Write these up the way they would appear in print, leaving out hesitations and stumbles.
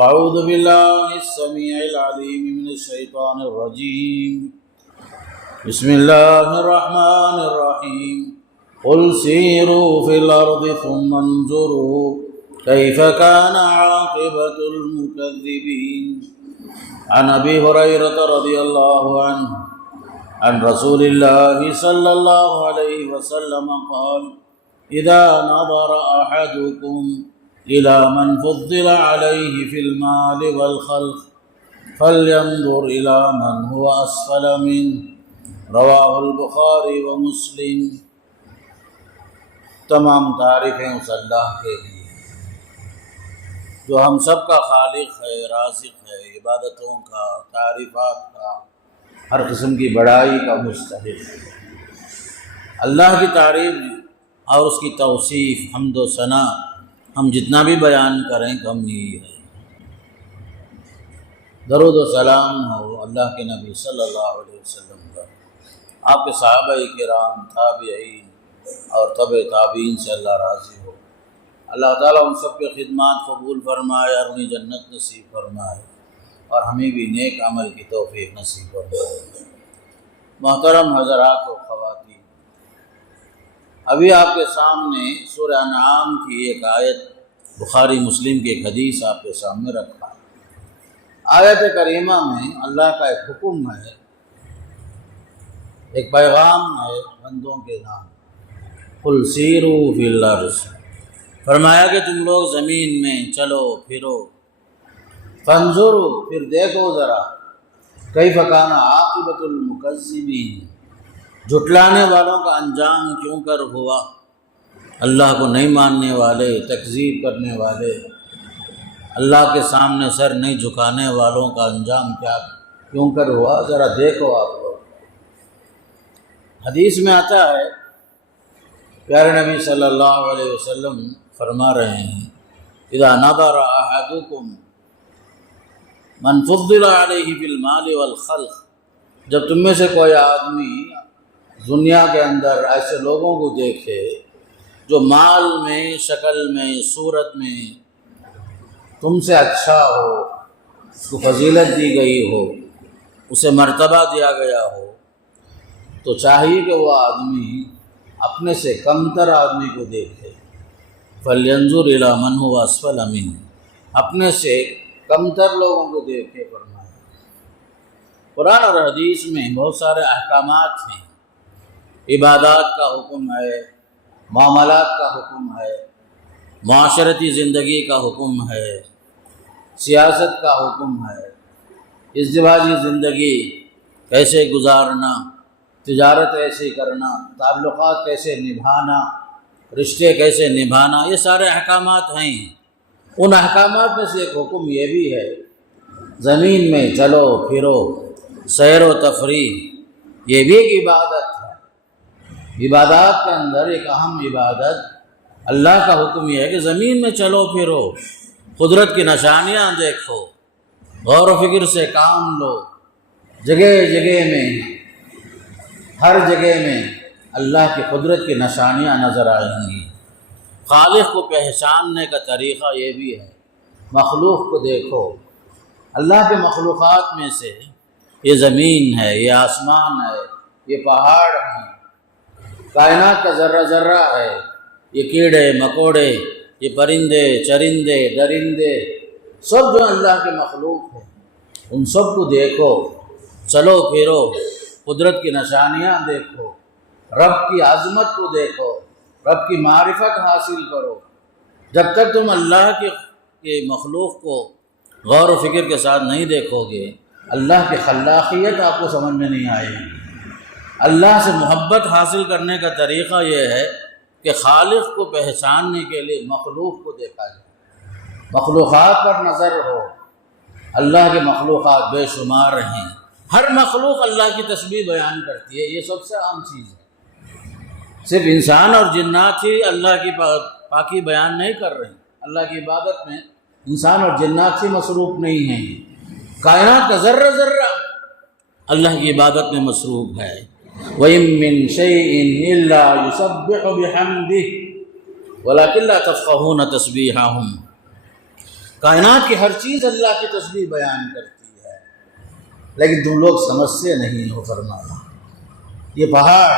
فاعوذ بالله السميع العليم من الشيطان الرجيم بسم الله الرحمن الرحيم قل سيروا في الأرض ثم انظروا كيف كان عاقبة المكذبين عن أبي هريرة رضي الله عنه عن رسول الله صلى الله عليه وسلم قال إذا نظر أحدكم إلى من فضل عليه في المال والخلق فلينظر إلى من هو أسفل منه رواه البخاری و مسلم۔ تمام تعریفیں اس اللہ کے لیے جو ہم سب کا خالق ہے، رازق ہے، عبادتوں کا، تعریفات کا، ہر قسم کی بڑائی کا مستحق ہے۔ اللہ کی تعریف اور اس کی توصیف، حمد و ثنا ہم جتنا بھی بیان کریں کم ہی ہے۔ درود و سلام ہو اللہ کے نبی صلی اللہ علیہ وسلم پر، آپ کے صحابہ کرام، تابعین اور تبع تابعین سے اللہ راضی ہو۔ اللہ تعالیٰ ان سب کے خدمات قبول فرمائے اور انہیں جنت نصیب فرمائے اور ہمیں بھی نیک عمل کی توفیق نصیب فرمائے۔ محترم حضرات و خواتین، ابھی آپ کے سامنے سورہ انعام کی ایک آیت، بخاری مسلم کی ایک حدیث آپ کے سامنے رکھا ہے۔ آیت کریمہ میں اللہ کا ایک حکم ہے، ایک پیغام ہے بندوں کے نام۔ قل سیروا فی الارض، فرمایا کہ تم لوگ زمین میں چلو پھرو، فانظروا، پھر دیکھو ذرا، کیف کان عاقبۃ المکذبین، جھٹلانے والوں کا انجام کیوں کر ہوا، اللہ کو نہیں ماننے والے، تکذیب کرنے والے، اللہ کے سامنے سر نہیں جھکانے والوں کا انجام کیوں کر ہوا، ذرا دیکھو آپ لوگ۔ حدیث میں آتا ہے، پیارے نبی صلی اللہ علیہ وسلم فرما رہے ہیں، اذا نظر احدکم من فضل علیہ بالمال والخلق، جب تم میں سے کوئی آدمی دنیا کے اندر ایسے لوگوں کو دیکھے جو مال میں، شکل میں، صورت میں تم سے اچھا ہو، اس کو فضیلت دی گئی ہو، اسے مرتبہ دیا گیا ہو، تو چاہیے کہ وہ آدمی اپنے سے کمتر آدمی کو دیکھے۔ فَلْيَنْظُرْ إِلَىٰ مَنْ هُوَ أَسْفَلَ مِنْهُ، اپنے سے کمتر لوگوں کو دیکھے فرمایا۔ قرآن اور حدیث میں بہت سارے احکامات ہیں، عبادات کا حکم ہے، معاملات کا حکم ہے، معاشرتی زندگی کا حکم ہے، سیاست کا حکم ہے، ازدواجی زندگی کیسے گزارنا، تجارت کیسے کرنا، تعلقات کیسے نبھانا، رشتے کیسے نبھانا، یہ سارے احکامات ہیں۔ ان احکامات میں سے ایک حکم یہ بھی ہے، زمین میں چلو پھرو، سیر و تفریح، یہ بھی ایک عبادت ہے۔ عبادات کے اندر ایک اہم عبادت، اللہ کا حکم یہ ہے کہ زمین میں چلو پھرو، قدرت کی نشانیاں دیکھو، غور و فکر سے کام لو، جگہ جگہ میں، ہر جگہ میں اللہ کی قدرت کی نشانیاں نظر آئیں گی۔ خالق کو پہچاننے کا طریقہ یہ بھی ہے، مخلوق کو دیکھو۔ اللہ کے مخلوقات میں سے یہ زمین ہے، یہ آسمان ہے، یہ پہاڑ ہیں، کائنات کا ذرہ ذرہ ہے، یہ کیڑے مکوڑے، یہ پرندے چرندے درندے، سب جو اللہ کے مخلوق ہیں، ان سب کو دیکھو، چلو پھرو، قدرت کی نشانیاں دیکھو، رب کی عظمت کو دیکھو، رب کی معرفت حاصل کرو۔ جب تک تم اللہ کے مخلوق کو غور و فکر کے ساتھ نہیں دیکھو گے، اللہ کی خلاقیت آپ کو سمجھ میں نہیں آئے گی۔ اللہ سے محبت حاصل کرنے کا طریقہ یہ ہے کہ خالق کو پہچاننے کے لیے مخلوق کو دیکھا جائے، مخلوقات پر نظر ہو۔ اللہ کے مخلوقات بے شمار ہیں، ہر مخلوق اللہ کی تسبیح بیان کرتی ہے، یہ سب سے عام چیز ہے۔ صرف انسان اور جنات ہی اللہ کی پاکی بیان نہیں کر رہے ہیں، اللہ کی عبادت میں انسان اور جنات ہی مصروف نہیں ہیں، کائنات کا ذرہ ذرہ اللہ کی عبادت میں مصروف ہے۔ وَإِن مِّن شَيْءٍ إِلَّا يُسَبِّحُ بِحَمْدِهِ وَلَكِنْ لَا تَفْقَهُونَ تَسْبِيحَهُمْ، کائنات کی ہر چیز اللہ کی تسبیح بیان کرتی ہے، لیکن تم لوگ سمجھتے نہیں ہو۔ فرمایا یہ پہاڑ،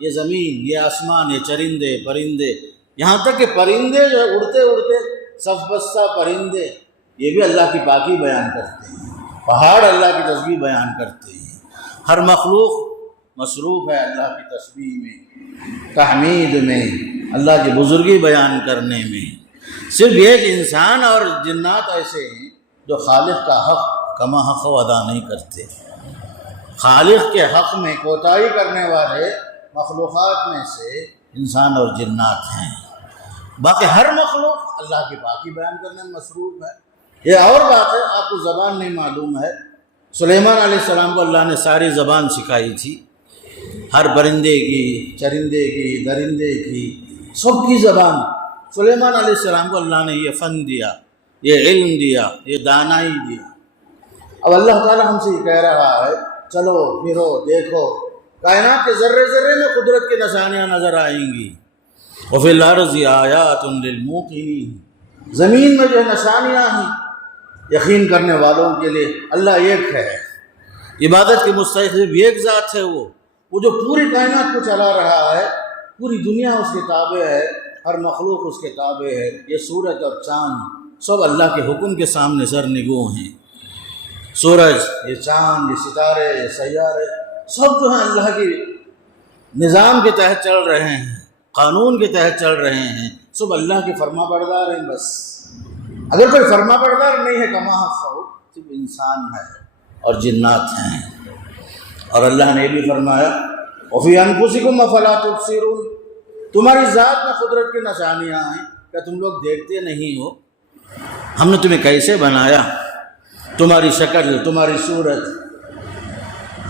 یہ زمین، یہ آسمان، یہ چرندے پرندے، یہاں تک کہ پرندے جو اڑتے اڑتے صف بستہ پرندے، یہ بھی اللہ کی پاکی بیان کرتے ہیں۔ پہاڑ اللہ کی تسبیح بیان کرتے ہیں۔ ہر مخلوق مصروف ہے اللہ کی تسبیح میں، تحمید میں، اللہ کی بزرگی بیان کرنے میں۔ صرف ایک انسان اور جنات ایسے ہیں جو خالق کا حق کما حق ادا نہیں کرتے۔ خالق کے حق میں کوتاہی کرنے والے مخلوقات میں سے انسان اور جنات ہیں۔ باقی ہر مخلوق اللہ کی پاکی بیان کرنے میں مصروف ہے۔ یہ اور بات ہے، آپ کو زبان نہیں معلوم ہے، سلیمان علیہ السلام کو اللہ نے ساری زبان سکھائی تھی، ہر پرندے کی، چرندے کی، درندے کی، سب کی زبان۔ سلیمان علیہ السلام کو اللہ نے یہ فن دیا، یہ علم دیا، یہ دانائی دیا۔ اب اللہ تعالیٰ ہم سے یہ کہہ رہا ہے چلو پھرو دیکھو، کائنات کے ذرے ذرے میں قدرت کی نشانیاں نظر آئیں گی۔ وفی الارض آیات للموقنین، زمین میں جو نشانیاں ہیں یقین کرنے والوں کے لیے۔ اللہ ایک ہے، عبادت کے مستحق ایک ذات ہے، وہ جو پوری کائنات کو چلا رہا ہے، پوری دنیا اس کے تابع ہے، ہر مخلوق اس کے تابع ہے۔ یہ سورج اور چاند سب اللہ کے حکم کے سامنے سر نگو ہیں۔ سورج، یہ چاند، یہ ستارے، یہ سیارے، سب جو ہیں اللہ کے نظام کے تحت چل رہے ہیں، قانون کے تحت چل رہے ہیں، سب اللہ کے فرما بردار ہیں۔ بس اگر کوئی فرما بردار نہیں ہے کما حق، صرف انسان ہے اور جنات ہیں۔ اور اللہ نے یہ بھی فرمایا وفی انفسکم افلا تبصرون، تمہاری ذات میں قدرت کی نشانیاں ہیں، کیا تم لوگ دیکھتے نہیں ہو؟ ہم نے تمہیں کیسے بنایا، تمہاری شکل، تمہاری صورت،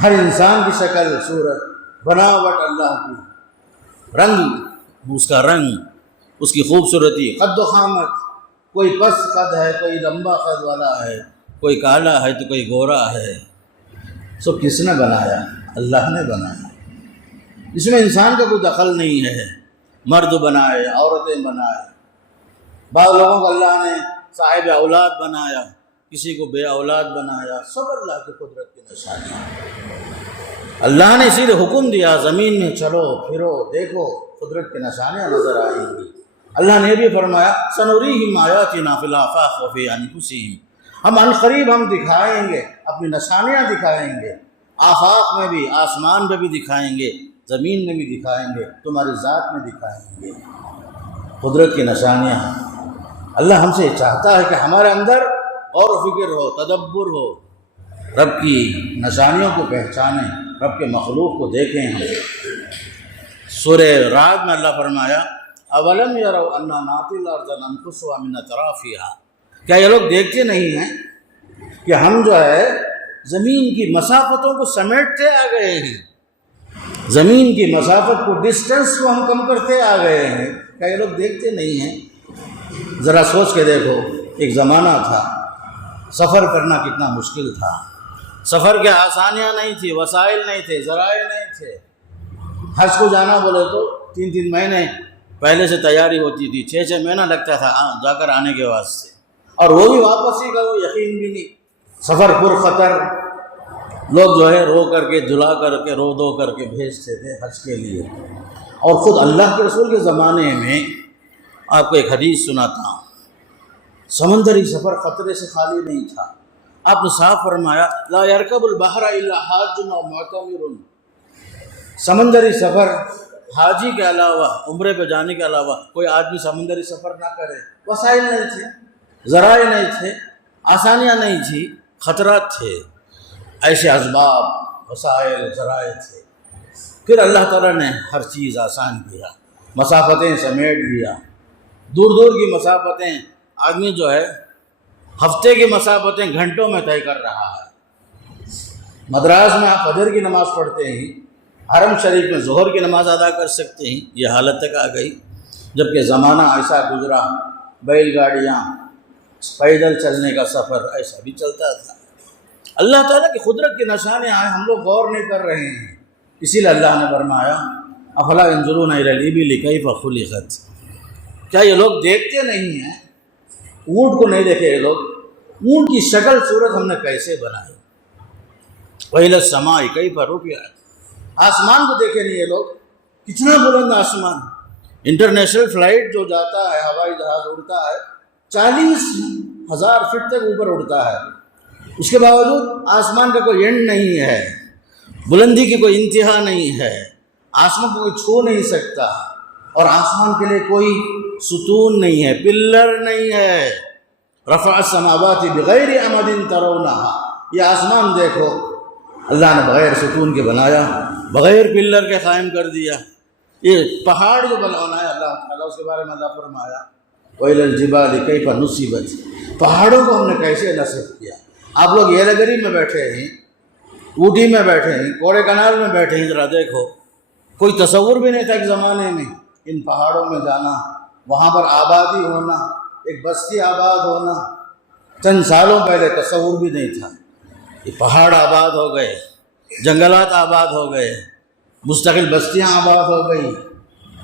ہر انسان کی شکل صورت، بناوٹ اللہ کی، رنگ اس کا رنگ، اس کی خوبصورتی، قد و خامت، کوئی پست قد ہے، کوئی لمبا قد والا ہے، کوئی کالا ہے تو کوئی گورا ہے، سب کس نے بنایا؟ اللہ نے بنایا۔ اس میں انسان کا کوئی دخل نہیں ہے، مرد بنائے، عورتیں بنائے، بعض لوگوں کو اللہ نے صاحب اولاد بنایا، کسی کو بے اولاد بنایا، سب اللہ کی قدرت کی نشانیاں۔ اللہ نے اسی لیے حکم دیا زمین میں چلو پھرو دیکھو، قدرت کی نشانیاں نظر آئیں گی۔ اللہ نے بھی فرمایا سنوریہم آیاتنا فی الآفاق وفی انفسہم، ہم عنقریب ہم دکھائیں گے، اپنی نشانیاں دکھائیں گے، آفاق میں بھی، آسمان میں بھی دکھائیں گے، زمین میں بھی دکھائیں گے، تمہاری ذات میں دکھائیں گے قدرت کی نشانیاں۔ اللہ ہم سے چاہتا ہے کہ ہمارے اندر غور و فکر ہو، تدبر ہو، رب کی نشانیوں کو پہچانیں، رب کے مخلوق کو دیکھیں ہم۔ سورہ رعد میں اللہ فرمایا اولم یروا انا ناتی الارض ننقصها من اطرافها، کیا یہ لوگ دیکھتے نہیں ہیں کہ ہم جو ہے زمین کی مسافتوں کو سمیٹتے آ گئے ہیں، زمین کی مسافت کو، ڈسٹنس کو ہم کم کرتے آ گئے ہیں؟ کیا یہ لوگ دیکھتے نہیں ہیں؟ ذرا سوچ کے دیکھو، ایک زمانہ تھا سفر کرنا کتنا مشکل تھا، سفر کے آسانیاں نہیں تھی، وسائل نہیں تھے، ذرائع نہیں تھے۔ حج کو جانا بولے تو 3 مہینے پہلے سے تیاری ہوتی تھی، 6 مہینہ لگتا تھا جا کر آنے کے واسطے، اور وہ بھی واپسی کا وہ یقین بھی نہیں، سفر پر خطر۔ لوگ جو ہے رو کر کے، دھلا کر کے، رو دو کر کے بھیجتے تھے حج کے لیے۔ اور خود اللہ کے رسول کے زمانے میں آپ کو ایک حدیث سناتا ہوں، سمندری سفر خطرے سے خالی نہیں تھا۔ آپ نے صاف فرمایا لا یرکب البحر الا حاج و معتمر، سمندری سفر حاجی کے علاوہ، عمرے پہ جانے کے علاوہ کوئی آدمی سمندری سفر نہ کرے۔ وسائل نہیں تھے، ذرائع نہیں تھے، آسانیاں نہیں تھی، خطرات تھے، ایسے اسباب، وسائل، ذرائع تھے۔ پھر اللہ تعالیٰ نے ہر چیز آسان کیا، مسافتیں سمیٹ دیا، دور دور کی مسافتیں، آدمی جو ہے ہفتے کی مسافتیں گھنٹوں میں طے کر رہا ہے۔ مدراس میں آپ فجر کی نماز پڑھتے ہیں، حرم شریف میں ظہر کی نماز ادا کر سکتے ہیں، یہ حالت تک آ گئی۔ جبکہ زمانہ ایسا گزرا، بیل گاڑیاں، پیدل چلنے کا سفر ایسا بھی چلتا تھا۔ اللہ تعالیٰ کی قدرت کی نشانیاں ہیں، ہم لوگ غور نہیں کر رہے ہیں۔ اسی لیے اللہ نے فرمایا افلا ينظرون الى الابل كيف خلقت، کیا یہ لوگ دیکھتے نہیں ہیں اونٹ کو نہیں دیکھے یہ لوگ، اونٹ کی شکل صورت ہم نے کیسے بنائی. وَإِلَى السَّمَاءِ كَيْفَ رُفِعَتْ، آسمان کو دیکھے نہیں یہ لوگ، کتنا بلند آسمان. انٹرنیشنل فلائٹ جو جاتا ہے، ہوائی جہاز اڑتا ہے 40,000 فٹ تک اوپر اڑتا ہے، اس کے باوجود آسمان کا کوئی اینڈ نہیں ہے، بلندی کی کوئی انتہا نہیں ہے، آسمان کو کوئی چھو نہیں سکتا، اور آسمان کے لیے کوئی ستون نہیں ہے، پلر نہیں ہے. رفع السماوات بغیر عمد ترونها، یہ آسمان دیکھو اللہ نے بغیر ستون کے بنایا، بغیر پلر کے قائم کر دیا. یہ پہاڑ جو بنایا اللہ تعالیٰ، اس کے بارے میں اللہ فرمایا وَإِلَى الْجِبَالِ كَيْفَ نُصِبَتْ، پہاڑوں کو ہم نے کیسے نصب کیا. آپ لوگ یلگری میں بیٹھے ہیں، اوٹی میں بیٹھے ہیں، کوڑے کنال میں بیٹھے ہیں، ذرا دیکھو، کوئی تصور بھی نہیں تھا ایک زمانے میں ان پہاڑوں میں جانا، وہاں پر آبادی ہونا، ایک بستی آباد ہونا، چند سالوں پہلے تصور بھی نہیں تھا. یہ پہاڑ آباد ہو گئے، جنگلات آباد ہو گئے، مستقل بستیاں آباد ہو گئی،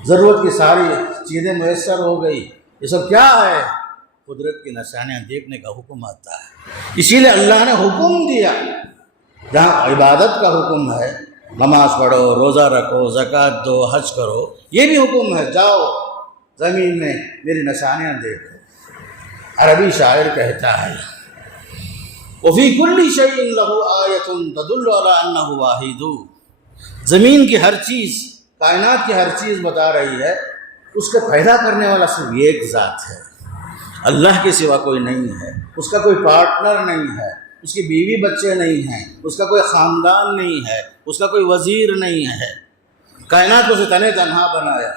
ضرورت کی ساری چیزیں میسر ہو گئی. یہ سب کیا ہے؟ قدرت کی نشانیاں دیکھنے کا حکم آتا ہے. اسی لیے اللہ نے حکم دیا، جہاں عبادت کا حکم ہے، نماز پڑھو، روزہ رکھو، زکوٰۃ دو، حج کرو، یہ بھی حکم ہے جاؤ زمین میں میری نشانیاں دیکھو. عربی شاعر کہتا ہے وَفِي كُلِّ شَيْءٍ لَهُ آیَةٌ تَدُلُّ عَلَىٰ أَنَّهُ وَاحِدٌ، زمین کی ہر چیز، کائنات کی ہر چیز بتا رہی ہے اس کا پیدا کرنے والا صرف ایک ذات ہے، اللہ کے سوا کوئی نہیں ہے، اس کا کوئی پارٹنر نہیں ہے، اس کی بیوی بچے نہیں ہیں، اس کا کوئی خاندان نہیں ہے، اس کا کوئی وزیر نہیں ہے. کائنات کو اسے تنے تنہا بنایا،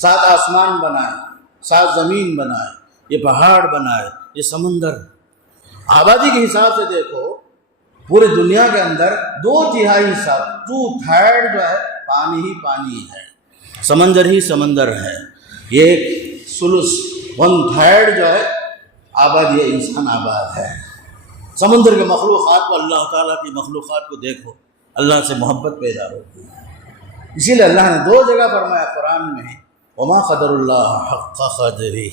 7 آسمان بنائے، 7 زمین بنائے، یہ پہاڑ بنائے، یہ سمندر. آبادی کے حساب سے دیکھو پوری دنیا کے اندر 2/3 حصہ، 2/3 جو ہے پانی ہی پانی ہے، سمندر ہی سمندر ہے. یہ ایک ثلث 1/3 جو ہے آبادی ہے، انسان آباد ہے. سمندر کے مخلوقات کو، اللہ تعالیٰ کی مخلوقات کو دیکھو، اللہ سے محبت پیدا ہوتی ہے. اسی لیے اللہ نے 2 جگہ فرمایا قرآن میں وما قدر اللہ حق قدری،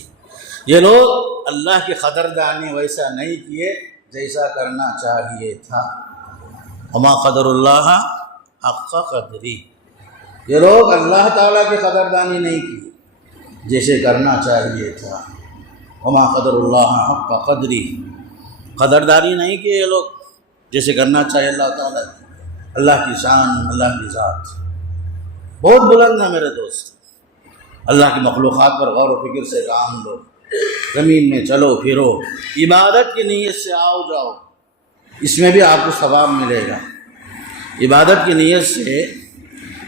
یہ لوگ اللہ کی قدردانی ویسا نہیں کیے جیسا کرنا چاہیے تھا. وما قدر اللہ حق قدری، یہ لوگ اللہ تعالیٰ کی قدردانی نہیں کی جیسے کرنا چاہیے تھا. وما قدر اللہ حق قدری، قدردانی نہیں کی یہ لوگ جیسے کرنا چاہیے اللہ تعالیٰ کی. اللہ کی شان، اللہ کی ذات بہت بلند ہے میرے دوست. اللہ کی مخلوقات پر غور و فکر سے کام لو، زمین میں چلو پھرو، عبادت کی نیت سے آؤ جاؤ، اس میں بھی آپ کو ثواب ملے گا. عبادت کی نیت سے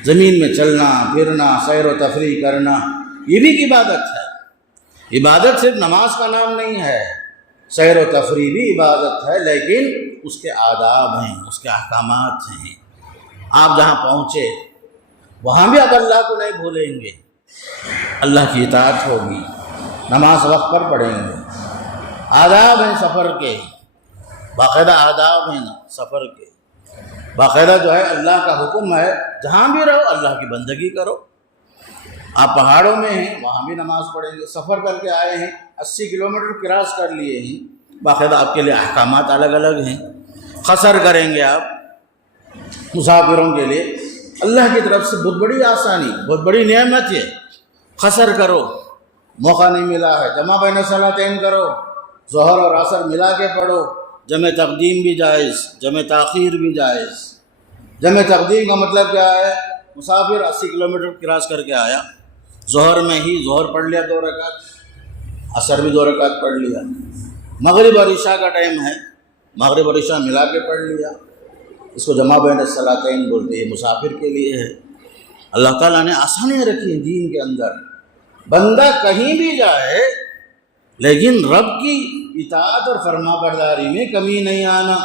زمین میں چلنا پھرنا، سیر و تفریح کرنا، یہ بھی ایک عبادت ہے. عبادت صرف نماز کا نام نہیں ہے، سیر و تفریح بھی عبادت ہے، لیکن اس کے آداب ہیں، اس کے احکامات ہیں. آپ جہاں پہنچے وہاں بھی آپ اللہ کو نہیں بھولیں گے، اللہ کی اطاعت ہوگی، نماز وقت پر پڑھیں گے. آداب ہیں سفر کے، باقاعدہ آداب ہیں سفر کے، باقاعدہ جو ہے اللہ کا حکم ہے جہاں بھی رہو اللہ کی بندگی کرو. آپ پہاڑوں میں ہیں وہاں بھی نماز پڑھیں گے، سفر کر کے آئے ہیں 80 کلومیٹر کراس کر لیے ہیں، باقاعدہ آپ کے لیے احکامات الگ الگ ہیں. قصر کریں گے آپ مسافروں کے لیے، اللہ کی طرف سے بہت بڑی آسانی، بہت بڑی نعمت ہے. قصر کرو، موقع نہیں ملا ہے جمع بین الصلاتین کرو، ظہر اور عصر ملا کے پڑھو، جمع تقدیم بھی جائز، جمع تاخیر بھی جائز. جمع تقدیم کا مطلب کیا ہے؟ مسافر 80 کلومیٹر کراس کر کے آیا، ظہر میں ہی ظہر پڑھ لیا 2 رکعت، عصر بھی 2 رکعت پڑھ لیا، مغرب اور عشاء کا ٹائم ہے، مغرب اور عشاء ملا کے پڑھ لیا. اس کو جمع بین الصلاتین بولتے ہیں، مسافر کے لیے ہے. اللہ تعالیٰ نے آسانیاں رکھی ہیں دین کے اندر. بندہ کہیں بھی جائے لیکن رب کی اطاعت اور فرما برداری میں کمی نہیں آنا.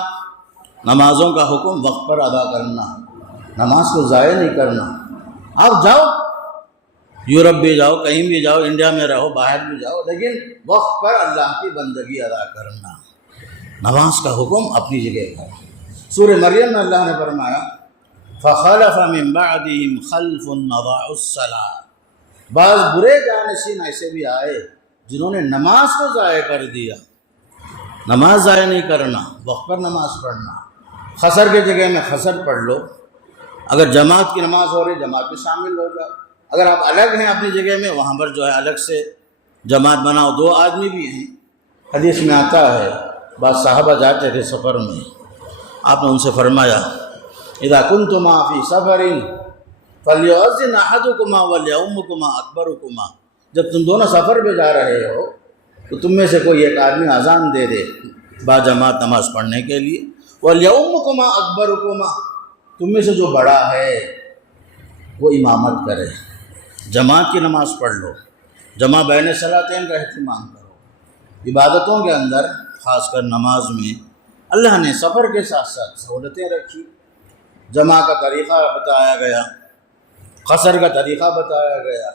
نمازوں کا حکم وقت پر ادا کرنا، نماز کو ضائع نہیں کرنا. آپ جاؤ، یورپ بھی جاؤ، کہیں بھی جاؤ، انڈیا میں رہو، باہر بھی جاؤ، لیکن وقت پر اللہ کی بندگی ادا کرنا. نماز کا حکم اپنی جگہ پر. سورہ مریم میں اللہ نے فرمایا فَخَلَفَ مِن بَعْدِهِمْ خَلْفٌ أَضَاعُوا الصَّلَاةَ، بعض برے جانشین ایسے بھی آئے جنہوں نے نماز کو ضائع کر دیا۔ نماز ضائع نہیں کرنا، وقت پر نماز پڑھنا، خسر کی جگہ میں خسر پڑھ لو، اگر جماعت کی نماز ہو رہی جماعت میں شامل ہو جاؤ، اگر آپ الگ ہیں اپنی جگہ میں وہاں پر جو ہے الگ سے جماعت بناؤ، 2 آدمی بھی ہیں۔ حدیث میں آتا ہے بعض صحابہ جاتے تھے سفر میں، آپ نے ان سے فرمایا اذا کنتما فی سفر فلیؤذن احدکما ولیؤمکما اکبرکما، جب تم دونوں سفر پہ جا رہے ہو تو تم میں سے کوئی ایک آدمی اذان دے دے با جماعت نماز پڑھنے کے لیے، ولیؤمکما اکبرکما، تم میں سے جو بڑا ہے وہ امامت کرے، جماعت کی نماز پڑھ لو، جمع بین صلاتین کا اہتمام کرو۔ عبادتوں کے اندر خاص کر نماز میں اللہ نے سفر کے ساتھ ساتھ سہولتیں رکھی، جمع کا طریقہ بتایا گیا، قصر کا طریقہ بتایا گیا،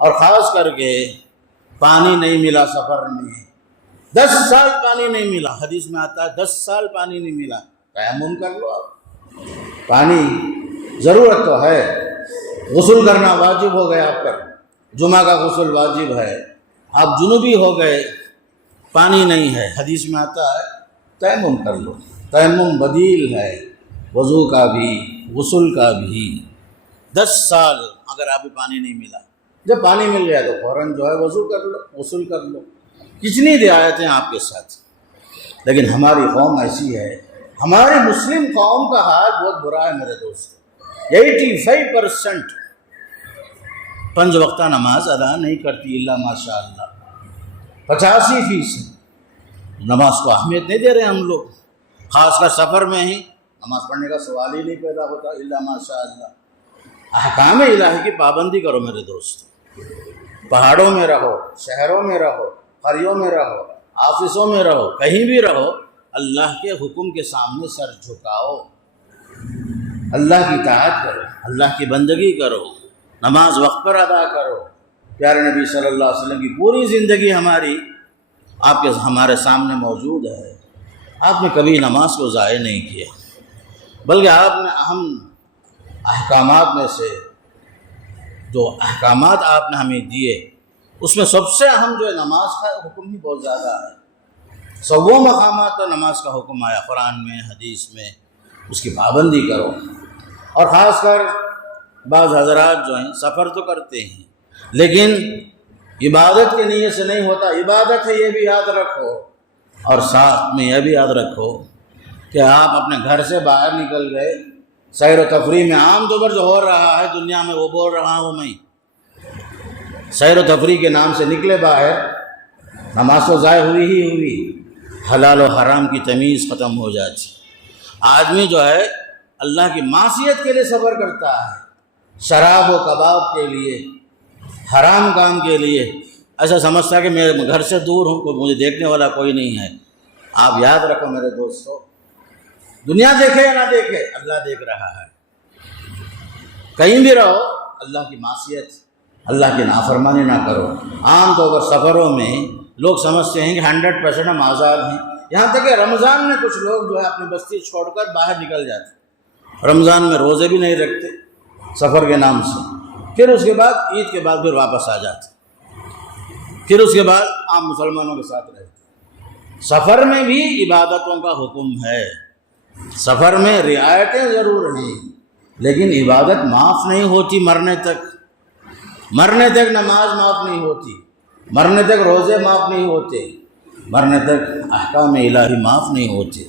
اور خاص کر کے پانی نہیں ملا سفر میں، 10 سال پانی نہیں ملا، حدیث میں آتا ہے 10 سال پانی نہیں ملا، تیمم کر لو آپ، پانی ضرورت تو ہے، غسل کرنا واجب ہو گیا آپ پر، جمعہ کا غسل واجب ہے، آپ جنوبی ہو گئے، پانی نہیں ہے، حدیث میں آتا ہے تیمم کر لو، تیمم بدیل ہے وضو کا بھی غسل کا بھی۔ 10 سال اگر آپ کو پانی نہیں ملا، جب پانی مل گیا تو فوراً جو ہے وضو کر لو، غسل کر لو، کتنی رعایتیں آپ کے ساتھ۔ لیکن ہماری قوم ایسی ہے، ہماری مسلم قوم کا حال بہت برا ہے میرے دوست، 85% 5 وقتہ نماز ادا نہیں کرتی الا ماشاء اللہ، 85% نماز کو اہمیت نہیں دے رہے ہم لوگ، خاص کر سفر میں ہی نماز پڑھنے کا سوال ہی نہیں پیدا ہوتا الا ماشاء اللہ۔ احکام الہی کی پابندی کرو میرے دوست، پہاڑوں میں رہو، شہروں میں رہو، قریوں میں رہو، آفسوں میں رہو، کہیں بھی رہو، اللہ کے حکم کے سامنے سر جھکاؤ، اللہ کی اطاعت کرو، اللہ کی بندگی کرو، نماز وقت پر ادا کرو۔ پیارے نبی صلی اللہ علیہ وسلم کی پوری زندگی ہمارے سامنے موجود ہے، آپ نے کبھی نماز کو ضائع نہیں کیا، بلکہ آپ نے اہم احکامات میں سے جو احکامات آپ نے ہمیں دیے اس میں سب سے اہم جو ہے نماز کا حکم ہی بہت زیادہ ہے، 100 مقامات پر نماز کا حکم آیا قرآن میں حدیث میں، اس کی پابندی کرو۔ اور خاص کر بعض حضرات جو ہیں سفر تو کرتے ہیں لیکن عبادت کے نیت سے نہیں ہوتا، عبادت ہے یہ بھی یاد رکھو، اور ساتھ میں یہ بھی یاد رکھو کہ آپ اپنے گھر سے باہر نکل گئے، سیر و تفریح میں عام طور پر جو ہو رہا ہے دنیا میں وہ بول رہا ہوں میں، سیر و تفریح کے نام سے نکلے باہر، نماز تو ضائع ہوئی ہی ہوئی، حلال و حرام کی تمیز ختم ہو جاتی۔ آدمی جو ہے اللہ کی معصیت کے لیے سفر کرتا ہے، شراب و کباب کے لیے، حرام کام کے لیے، ایسا سمجھتا ہے کہ میں گھر سے دور ہوں، مجھے دیکھنے والا کوئی نہیں ہے۔ آپ یاد رکھو میرے دوستو، دنیا دیکھے یا نہ دیکھے اللہ دیکھ رہا ہے، کہیں بھی رہو اللہ کی معصیت، اللہ کی نافرمانی نہ کرو۔ عام طور پر سفروں میں لوگ سمجھتے ہیں کہ 100% ہم آزاد ہیں، یہاں تک کہ رمضان میں کچھ لوگ جو ہے اپنی بستی چھوڑ کر باہر نکل جاتے، رمضان میں روزے بھی نہیں رکھتے سفر کے نام سے، پھر اس کے بعد عید کے بعد پھر واپس آ جاتے، پھر اس کے بعد عام مسلمانوں کے ساتھ رہتے۔ سفر میں بھی عبادتوں کا حکم ہے، سفر میں رعایتیں ضرور ہیں لیکن عبادت معاف نہیں ہوتی مرنے تک، مرنے تک نماز معاف نہیں ہوتی، مرنے تک روزے معاف نہیں ہوتے، مرنے تک احکام الہی معاف نہیں ہوتے۔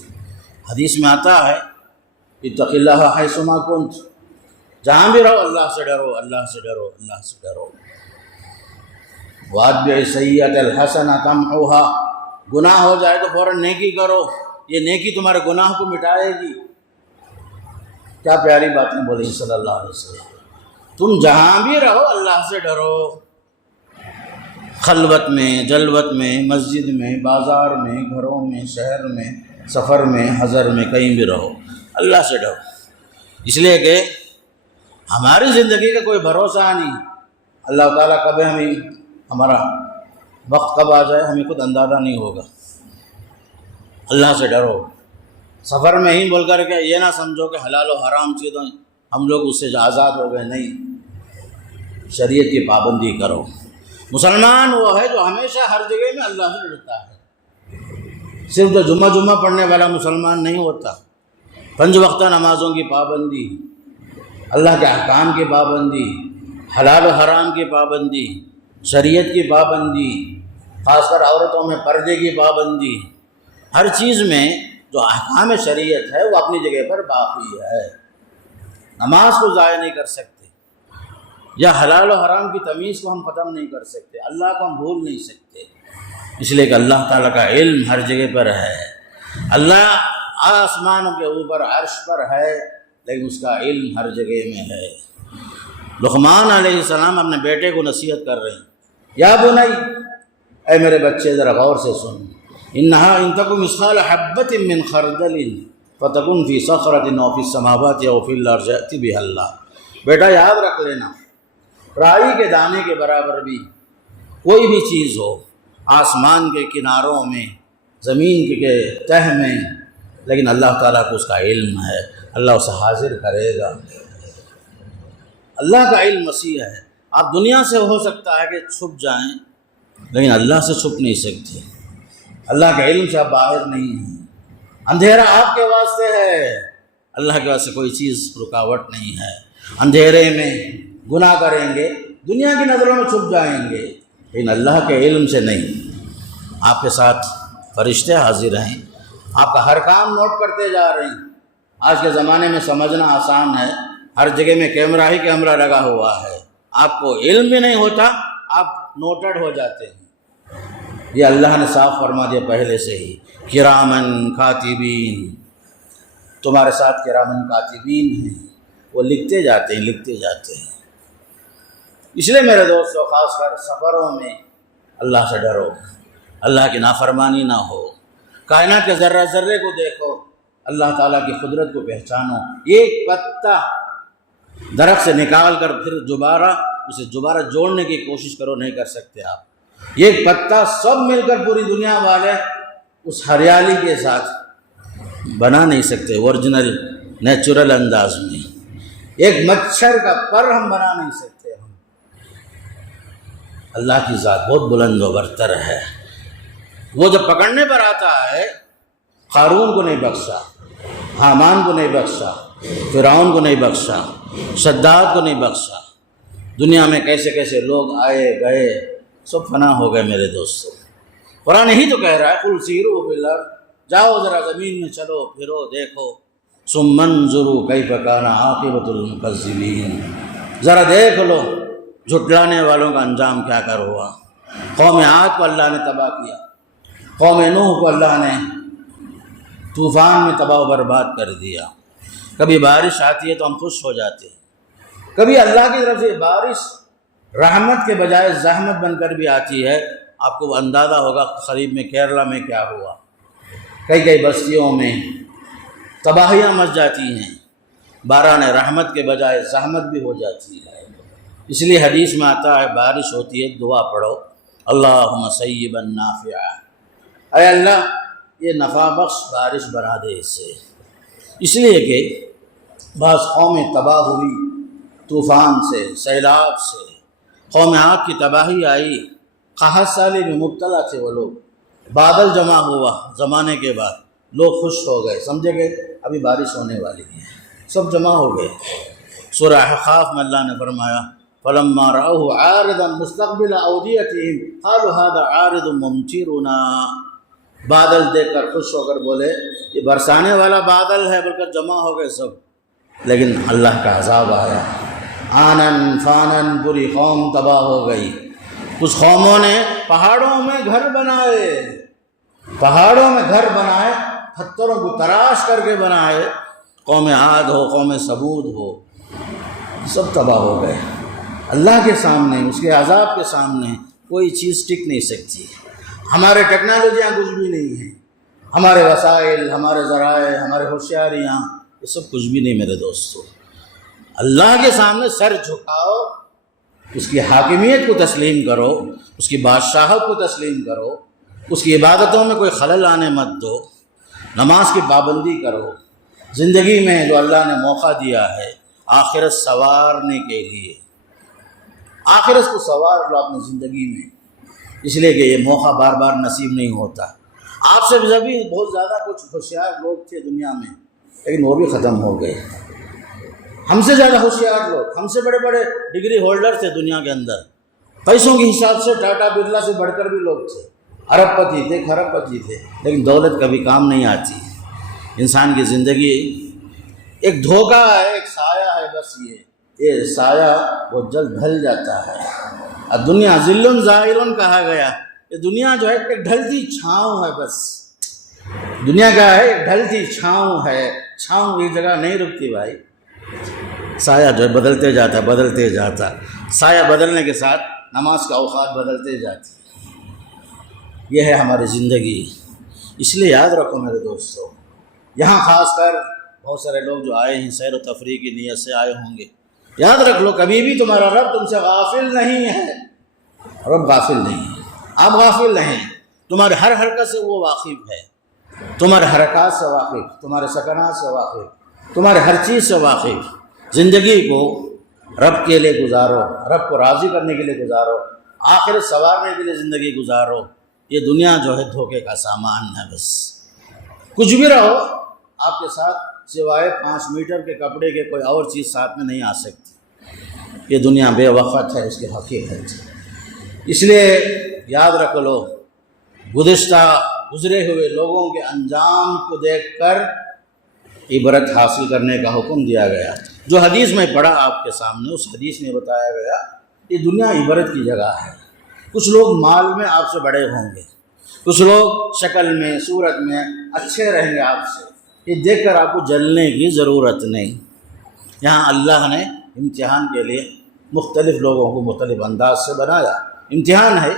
حدیث میں آتا ہے اتق اللہ حیث ما کنت، جہاں بھی رہو اللہ سے ڈرو، اللہ سے ڈرو، اللہ سے ڈرو۔ واتبع السیئۃ الحسنۃ تمحوها، گناہ ہو جائے تو فوراً نیکی کرو، یہ نیکی تمہارے گناہ کو مٹائے گی۔ کیا پیاری باتیں بولی صلی اللہ علیہ وسلم، تم جہاں بھی رہو اللہ سے ڈرو، خلوت میں، جلوت میں، مسجد میں، بازار میں، گھروں میں، شہر میں، سفر میں، حضر میں، کہیں بھی رہو اللہ سے ڈرو، اس لیے کہ ہماری زندگی کا کوئی بھروسہ نہیں، اللہ تعالیٰ کب ہمارا وقت کب آ جائے ہمیں خود اندازہ نہیں ہوگا۔ اللہ سے ڈرو، سفر میں ہی بول کر کے یہ نہ سمجھو کہ حلال و حرام چیزیں ہم لوگ اس سے آزاد ہو گئے، نہیں، شریعت کی پابندی کرو۔ مسلمان وہ ہے جو ہمیشہ ہر جگہ میں اللہ سے ڈرتا ہے، صرف جو جمعہ پڑھنے والا مسلمان نہیں ہوتا۔ 5 وقتہ نمازوں کی پابندی، اللہ کے احکام کی پابندی، حلال و حرام کی پابندی، شریعت کی پابندی، خاص کر عورتوں میں پردے کی پابندی، ہر چیز میں جو احکام شریعت ہے وہ اپنی جگہ پر باقی ہے۔ نماز کو ضائع نہیں کر سکتے، یا حلال و حرام کی تمیز کو ہم ختم نہیں کر سکتے، اللہ کو ہم بھول نہیں سکتے، اس لیے کہ اللہ تعالیٰ کا علم ہر جگہ پر ہے۔ اللہ آسمانوں کے اوپر عرش پر ہے، لیکن اس کا علم ہر جگہ میں ہے۔ لقمان علیہ السلام اپنے بیٹے کو نصیحت کر رہے ہیں، یا بنی، اے میرے بچے ذرا غور سے سن، انہا ان تک مثقال حبۃ من خردل فتکن فی صخرۃ او فی السماوات او فی الارض یأتی بها اللہ۔ بیٹا یاد رکھ لینا، رائی کے دانے کے برابر بھی کوئی بھی چیز ہو، آسمان کے کناروں میں، زمین کے تہ میں، لیکن اللہ تعالیٰ کو اس کا علم ہے، اللہ اسے حاضر کرے گا۔ اللہ کا علم وسیع ہے، آپ دنیا سے ہو سکتا ہے کہ چھپ جائیں، لیکن اللہ سے چھپ نہیں سکتے، اللہ کے علم سے آپ باہر نہیں ہیں۔ اندھیرا آپ کے واسطے ہے، اللہ کے واسطے کوئی چیز رکاوٹ نہیں ہے۔ اندھیرے میں گناہ کریں گے، دنیا کی نظروں میں چھپ جائیں گے، لیکن اللہ کے علم سے نہیں۔ آپ کے ساتھ فرشتے حاضر ہیں، آپ کا ہر کام نوٹ کرتے جا رہے ہیں۔ آج کے زمانے میں سمجھنا آسان ہے، ہر جگہ میں کیمرہ ہی کیمرہ لگا ہوا ہے، آپ کو علم بھی نہیں ہوتا، آپ نوٹڈ ہو جاتے ہیں۔ یہ اللہ نے صاف فرما دیا پہلے سے ہی، کرامن کاتبین، تمہارے ساتھ کرامن کاتبین ہیں، وہ لکھتے جاتے ہیں۔ اس لیے میرے دوستو، خاص کر سفروں میں اللہ سے ڈرو، اللہ کی نافرمانی نہ ہو، کائنات کے ذرہ ذرے کو دیکھو، اللہ تعالیٰ کی قدرت کو پہچانو۔ ایک پتا درخت سے نکال کر پھر اسے دوبارہ جوڑنے کی کوشش کرو، نہیں کر سکتے آپ۔ ایک پتا سب مل کر پوری دنیا والے اس ہریالی کے ساتھ بنا نہیں سکتے اوریجنل نیچرل انداز میں۔ ایک مچھر کا پر ہم بنا نہیں سکتے۔ اللہ کی ذات بہت بلند و برتر ہے، وہ جب پکڑنے پر آتا ہے، قارون کو نہیں بخشا، حامان کو نہیں بخشا، فرعون کو نہیں بخشا، شداد کو نہیں بخشا۔ دنیا میں کیسے کیسے لوگ آئے گئے، سب فنا ہو گئے میرے دوستو۔ قرآن ہی تو کہہ رہا ہے، قل سیروا فی الارض، جاؤ ذرا زمین میں چلو پھرو دیکھو، ثم انظروا کیف کان عاقبۃ المکذبین، ذرا دیکھ لو جھٹلانے والوں کا انجام کیا کر ہوا۔ قوم عاد کو اللہ نے تباہ کیا، قوم نوح کو اللہ نے طوفان میں تباہ و برباد کر دیا۔ کبھی بارش آتی ہے تو ہم خوش ہو جاتے ہیں، کبھی اللہ کی طرف سے بارش رحمت کے بجائے زحمت بن کر بھی آتی ہے۔ آپ کو اندازہ ہوگا قریب میں کیرلا میں کیا ہوا، کئی بستیوں میں تباہیاں مچ جاتی ہیں، باران رحمت کے بجائے زحمت بھی ہو جاتی ہے۔ اس لیے حدیث میں آتا ہے، بارش ہوتی ہے دعا پڑھو، اللہم صیبا نافعا، اے اللہ یہ نفع بخش بارش بنا دے اس سے۔ اس لیے کہ بعض قومیں تباہ ہوئی طوفان سے، سیلاب سے، قوم عاد کی تباہی آئی، قحط سالی میں مبتلا تھے وہ لوگ، بادل جمع ہوا زمانے کے بعد، لوگ خوش ہو گئے، سمجھے گئے ابھی بارش ہونے والی ہے، سب جمع ہو گئے۔ سورہ احقاف میں اللہ نے فرمایا، فَلَمَّا رَأَوْهُ عَارِضًا مُسْتَقْبِلَ أَوْدِيَتِهِمْ قَالُوا هَذَا عَارِضٌ مُمْطِرُنَا، بادل دیکھ کر خوش ہو کر بولے یہ برسانے والا بادل ہے، بول کر جمع ہو گئے سب، لیکن اللہ کا عذاب آیا، آنن فانن، پوری قوم تباہ ہو گئی۔ کچھ قوموں نے پہاڑوں میں گھر بنائے، پتھروں کو تراش کر کے بنائے، قوم عاد ہو، قوم ثمود ہو، سب تباہ ہو گئے۔ اللہ کے سامنے، اس کے عذاب کے سامنے کوئی چیز ٹک نہیں سکتی۔ ہمارے ٹیکنالوجیاں کچھ بھی نہیں ہیں، ہمارے وسائل، ہمارے ذرائع، ہمارے ہوشیاریاں، یہ سب کچھ بھی نہیں میرے دوستو۔ اللہ کے سامنے سر جھکاؤ، اس کی حاکمیت کو تسلیم کرو، اس کی بادشاہت کو تسلیم کرو، اس کی عبادتوں میں کوئی خلل آنے مت دو، نماز کی پابندی کرو، زندگی میں جو اللہ نے موقع دیا ہے آخرت سنوارنے کے لیے، آخرت کو سوار لو اپنی زندگی میں، اس لیے کہ یہ موقع بار بار نصیب نہیں ہوتا۔ آپ سے بھی بہت زیادہ کچھ ہوشیار لوگ تھے دنیا میں، لیکن وہ بھی ختم ہو گئے۔ ہم سے زیادہ ہوشیار لوگ، ہم سے بڑے بڑے ڈگری ہولڈر تھے دنیا کے اندر، پیسوں کے حساب سے ٹاٹا برلا سے بڑھ کر بھی لوگ تھے، ارب پتی تھے، کھرب پتی تھے، لیکن دولت کبھی کام نہیں آتی۔ انسان کی زندگی ایک دھوکہ ہے، ایک سایہ ہے، بس یہ سایہ وہ جلد ڈھل جاتا ہے۔ اور دنیا ذل زائل کہا گیا، یہ دنیا جو ہے ایک ڈھلتی چھاؤں ہے، بس دنیا کا ہے ایک ڈھلتی چھاؤں ہے، چھاؤں ایک جگہ نہیں رکتی بھائی، سایہ جو ہے بدلتے جاتا بدلتے جاتا، سایہ بدلنے کے ساتھ نماز کا اوقات بدلتے جاتے۔ یہ ہے ہماری زندگی، اس لیے یاد رکھو میرے دوستو، یہاں خاص کر بہت سارے لوگ جو آئے ہیں سیر و تفریح کی نیت سے آئے ہوں گے، یاد رکھ لو کبھی بھی تمہارا رب تم سے غافل نہیں ہے، رب غافل نہیں ہے، آپ غافل نہیں، تمہارے ہر حرکت سے وہ واقف ہے، تمہارے حرکات سے واقف، تمہارے سکنات سے واقف، تمہارے ہر چیز سے واقف۔ زندگی کو رب کے لیے گزارو، رب کو راضی کرنے کے لیے گزارو، آخرت سنوارنے کے لیے زندگی گزارو۔ یہ دنیا جو ہے دھوکے کا سامان ہے، بس کچھ بھی رہو آپ کے ساتھ سوائے 5 میٹر کے کپڑے کے کوئی اور چیز ساتھ میں نہیں آ سکتی۔ یہ دنیا بے وقت ہے، اس کی حقیقت، اس لیے یاد رکھ لو، گزرے ہوئے لوگوں کے انجام کو دیکھ کر عبرت حاصل کرنے کا حکم دیا گیا۔ جو حدیث میں پڑھا آپ کے سامنے، اس حدیث میں بتایا گیا یہ دنیا عبرت کی جگہ ہے۔ کچھ لوگ مال میں آپ سے بڑے ہوں گے، کچھ لوگ شکل میں صورت میں اچھے رہیں گے آپ سے، یہ دیکھ کر آپ کو جلنے کی ضرورت نہیں۔ یہاں اللہ نے امتحان کے لیے مختلف لوگوں کو مختلف انداز سے بنایا، امتحان ہے۔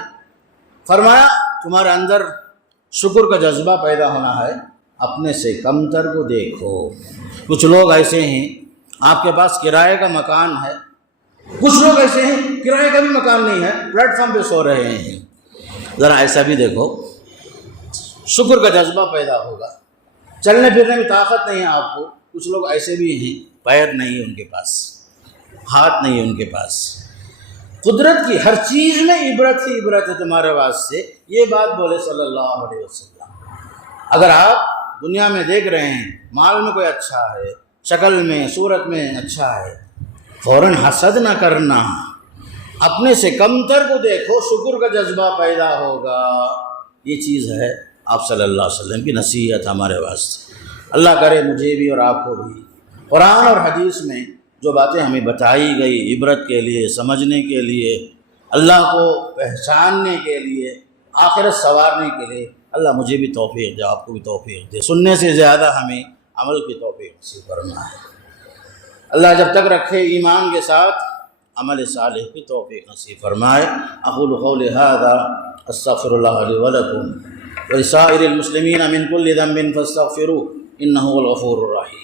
فرمایا تمہارے اندر شکر کا جذبہ پیدا ہونا ہے، اپنے سے کمتر کو دیکھو۔ کچھ لوگ ایسے ہیں آپ کے پاس کرائے کا مکان ہے، کچھ لوگ ایسے ہیں کرائے کا بھی مکان نہیں ہے، پلیٹ فارم پہ سو رہے ہیں۔ ذرا ایسا بھی دیکھو، شکر کا جذبہ پیدا ہوگا۔ چلنے پھرنے میں طاقت نہیں ہے آپ کو، کچھ لوگ ایسے بھی ہیں پیر نہیں ہے ان کے پاس، ہاتھ نہیں ہے ان کے پاس۔ قدرت کی ہر چیز میں عبرت ہی عبرت ہے تمہارے واسطے، یہ بات بولے صلی اللہ علیہ وسلم۔ اگر آپ دنیا میں دیکھ رہے ہیں مال میں کوئی اچھا ہے، شکل میں صورت میں اچھا ہے، فوراً حسد نہ کرنا، اپنے سے کمتر کو دیکھو، شکر کا جذبہ پیدا ہوگا۔ یہ چیز ہے آپ صلی اللہ علیہ وسلم کی نصیحت ہمارے واسطے۔ اللہ کرے مجھے بھی اور آپ کو بھی قرآن اور حدیث میں جو باتیں ہمیں بتائی گئی عبرت کے لیے، سمجھنے کے لیے، اللہ کو پہچاننے کے لیے، آخرت سنوارنے کے لیے، اللہ مجھے بھی توفیق دے، آپ کو بھی توفیق دے۔ سننے سے زیادہ ہمیں عمل کی توفیق نصیب فرمائے۔ اللہ جب تک رکھے ایمان کے ساتھ عمل صالح کی توفیق نصیب فرمائے۔ اقول قولی ھذا استغفر اللہ لی ولکم ولسائر المسلمین من کل ذنب فاستغفروہ انہ هو الغفور الرحیم۔